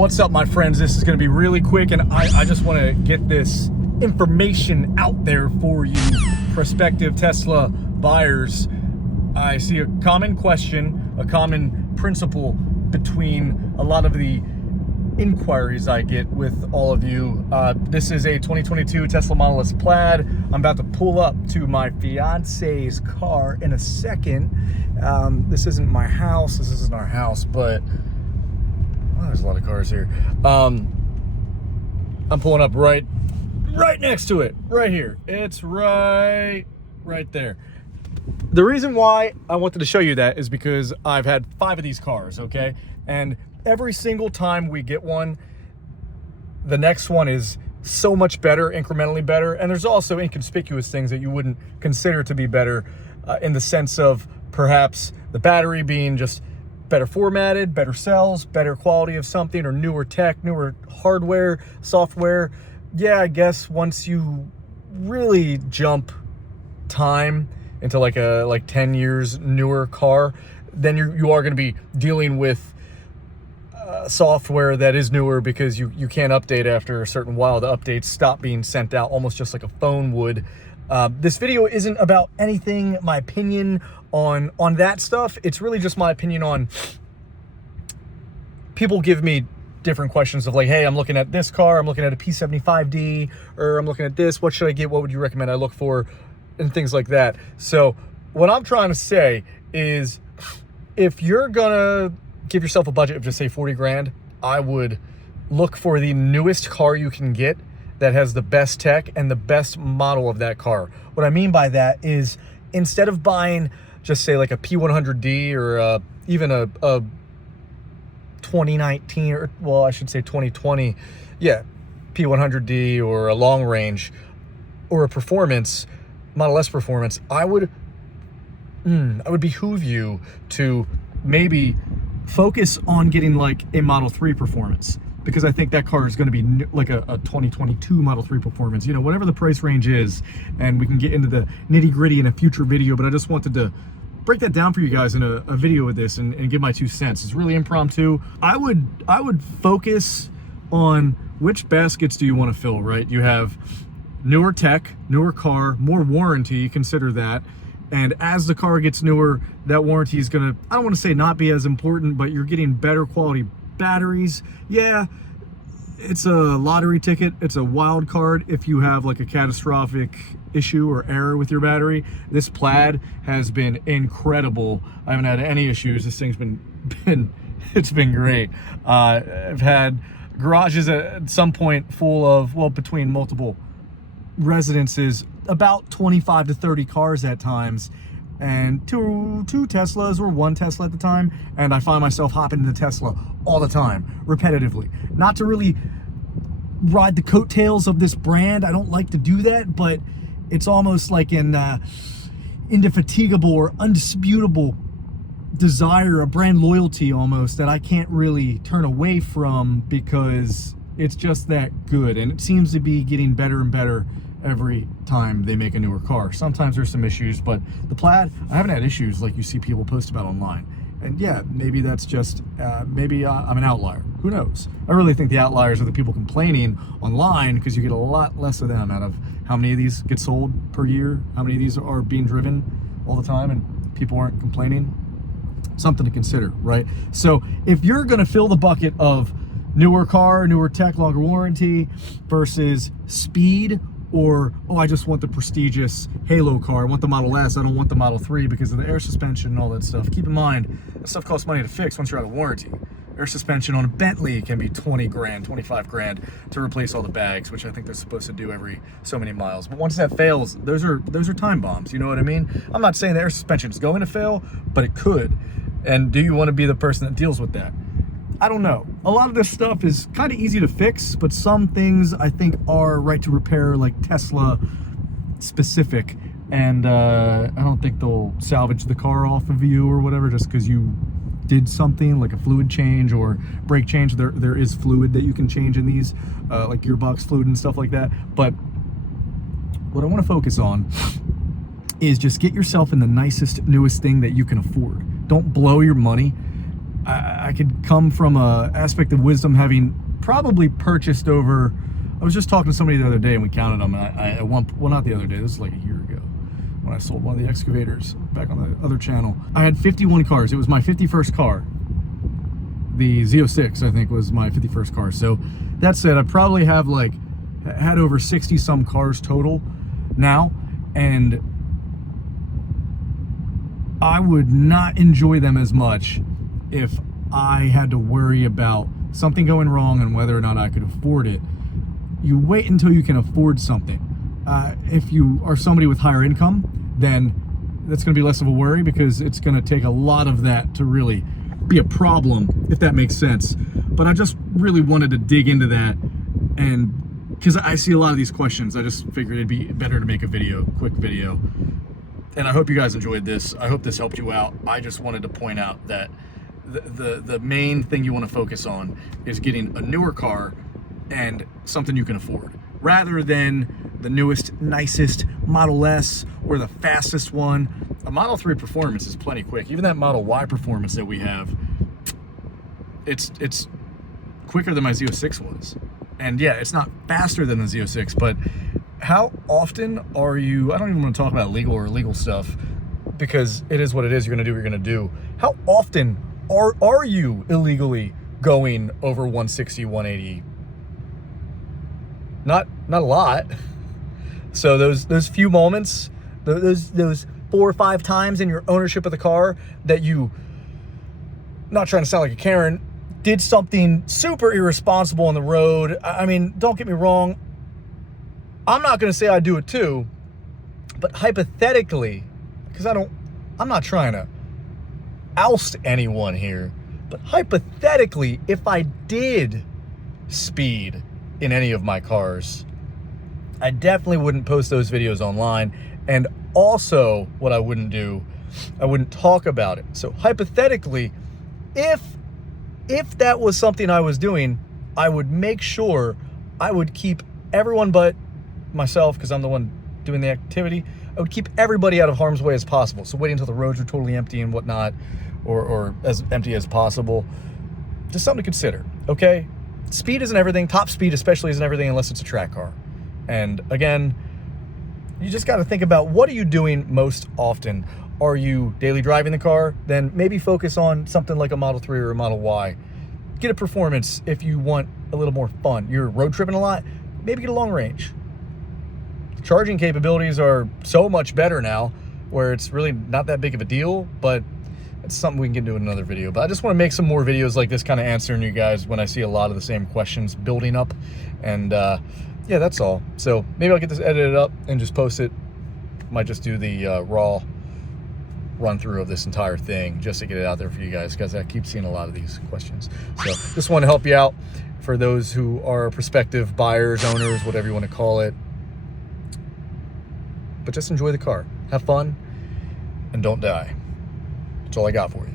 What's up, my friends? This is going to be really quick, and I just want to get this information out there for you, prospective Tesla buyers. I see a common question, a common principle between a lot of the inquiries I get with all of you. This is a 2022 Tesla Model S Plaid. I'm about to pull up to my fiance's car in a second. This isn't my house. This isn't our house, but there's a lot of cars here. I'm pulling up right next to it, right here. It's right there. The reason why I wanted to show you that is because I've had 5 of these cars, okay? And every single time we get one, the next one is so much better, incrementally better. And there's also inconspicuous things that you wouldn't consider to be better in the sense of perhaps the battery being just better formatted, better cells, better quality of something, or newer tech, newer hardware, software. Yeah, I guess once you really jump time into like 10 years newer car, then you are going to be dealing with software that is newer because you can't update after a certain while. The updates stop being sent out almost just like a phone would. This video isn't about anything, my opinion on that stuff. It's really just my opinion on, people give me different questions of like, hey, I'm looking at this car, I'm looking at a P75D, or I'm looking at this, what should I get, what would you recommend I look for, and things like that. So what I'm trying to say is, if you're gonna give yourself a budget of just say 40 grand, I would look for the newest car you can get that has the best tech and the best model of that car. What I mean by that is, instead of buying just say like a P100D or even a 2019, or well, I should say 2020, yeah, P100D, or a long range, or a performance, Model S performance, I would behoove you to maybe focus on getting like a Model 3 performance, because I think that car is going to be like a 2022 Model 3 performance, you know, whatever the price range is. And we can get into the nitty gritty in a future video, but I just wanted to break that down for you guys in a video with this and give my 2 cents. It's really impromptu. I would focus on which baskets do you want to fill, right? You have newer tech, newer car, more warranty, consider that. And as the car gets newer, that warranty is gonna, I don't want to say not be as important, but you're getting better quality batteries. Yeah, it's a lottery ticket, it's a wild card if you have like a catastrophic issue or error with your battery. This Plaid has been incredible. I haven't had any issues. This thing's been it's been great. I've had garages at some point full of, well, between multiple residences, about 25 to 30 cars at times, and two Teslas or 1 Tesla at the time, and I find myself hopping into Tesla all the time, repetitively. Not to really ride the coattails of this brand, I don't like to do that, but it's almost like an indefatigable or undisputable desire, a brand loyalty almost, that I can't really turn away from, because it's just that good, and it seems to be getting better and better every time they make a newer car. Sometimes there's some issues, but the Plaid, I haven't had issues like you see people post about online. And yeah, maybe that's just, maybe I'm an outlier. Who knows? I really think the outliers are the people complaining online, because you get a lot less of them out of how many of these get sold per year, how many of these are being driven all the time, and people aren't complaining. Something to consider, right? So if you're gonna fill the bucket of newer car, newer tech, longer warranty, versus speed, or, oh, I just want the prestigious Halo car, I want the Model S, I don't want the Model 3 because of the air suspension and all that stuff. Keep in mind, that stuff costs money to fix once you're out of warranty. Air suspension on a Bentley can be 20 grand, 25 grand to replace all the bags, which I think they're supposed to do every so many miles. But once that fails, those are time bombs, you know what I mean? I'm not saying the air suspension is going to fail, but it could. And do you want to be the person that deals with that? I don't know. A lot of this stuff is kind of easy to fix, but some things I think are right to repair, like Tesla specific. And I don't think they'll salvage the car off of you or whatever just because you did something like a fluid change or brake change. There is fluid that you can change in these, like gearbox fluid and stuff like that. But what I want to focus on is just get yourself in the nicest, newest thing that you can afford. Don't blow your money I could come from a aspect of wisdom, having probably purchased over, I was just talking to somebody the other day and we counted them, and well, not the other day, this is like a year ago when I sold one of the excavators back on the other channel. I had 51 cars. It was my 51st car. The Z06, I think, was my 51st car. So that said, I probably have like had over 60 some cars total now, and I would not enjoy them as much if I had to worry about something going wrong and whether or not I could afford it. You wait until you can afford something. If you are somebody with higher income, then that's going to be less of a worry, because it's going to take a lot of that to really be a problem, if that makes sense. But I just really wanted to dig into that, and because I see a lot of these questions, I just figured it'd be better to make a video, quick video. And I hope you guys enjoyed this. I hope this helped you out. I just wanted to point out that the main thing you want to focus on is getting a newer car and something you can afford, rather than the newest, nicest Model S or the fastest one. A Model 3 Performance is plenty quick. Even that Model Y Performance that we have, it's quicker than my Z06 was. And yeah, it's not faster than the Z06, but how often are you, I don't even want to talk about legal or illegal stuff, because it is what it is. You're going to do what you're going to do. How often are you illegally going over 160, 180? Not a lot. So those few moments, those 4 or 5 times in your ownership of the car that you, not trying to sound like a Karen, did something super irresponsible on the road. I mean, don't get me wrong, I'm not going to say I do it too, but hypothetically, because I'm not trying to oust anyone here, but hypothetically, if I did speed in any of my cars, I definitely wouldn't post those videos online. And also, what I wouldn't do, I wouldn't talk about it. So hypothetically, if that was something I was doing, I would make sure I would keep everyone but myself, because I'm the one doing the activity, I would keep everybody out of harm's way as possible. So waiting until the roads are totally empty and whatnot, or as empty as possible. Just something to consider, okay? Speed isn't everything. Top speed especially isn't everything unless it's a track car. And again, you just got to think about, what are you doing most often? Are you daily driving the car? Then maybe focus on something like a Model 3 or a Model Y. Get a Performance if you want a little more fun. You're road tripping a lot, maybe get a long range. Charging capabilities are so much better now, where it's really not that big of a deal, but it's something we can get into in another video. But I just want to make some more videos like this, kind of answering you guys when I see a lot of the same questions building up. And yeah, that's all. So maybe I'll get this edited up and just post it. Might just do the raw run through of this entire thing just to get it out there for you guys, because I keep seeing a lot of these questions. So just want to help you out for those who are prospective buyers, owners, whatever you want to call it. But just enjoy the car, have fun, and don't die. That's all I got for you.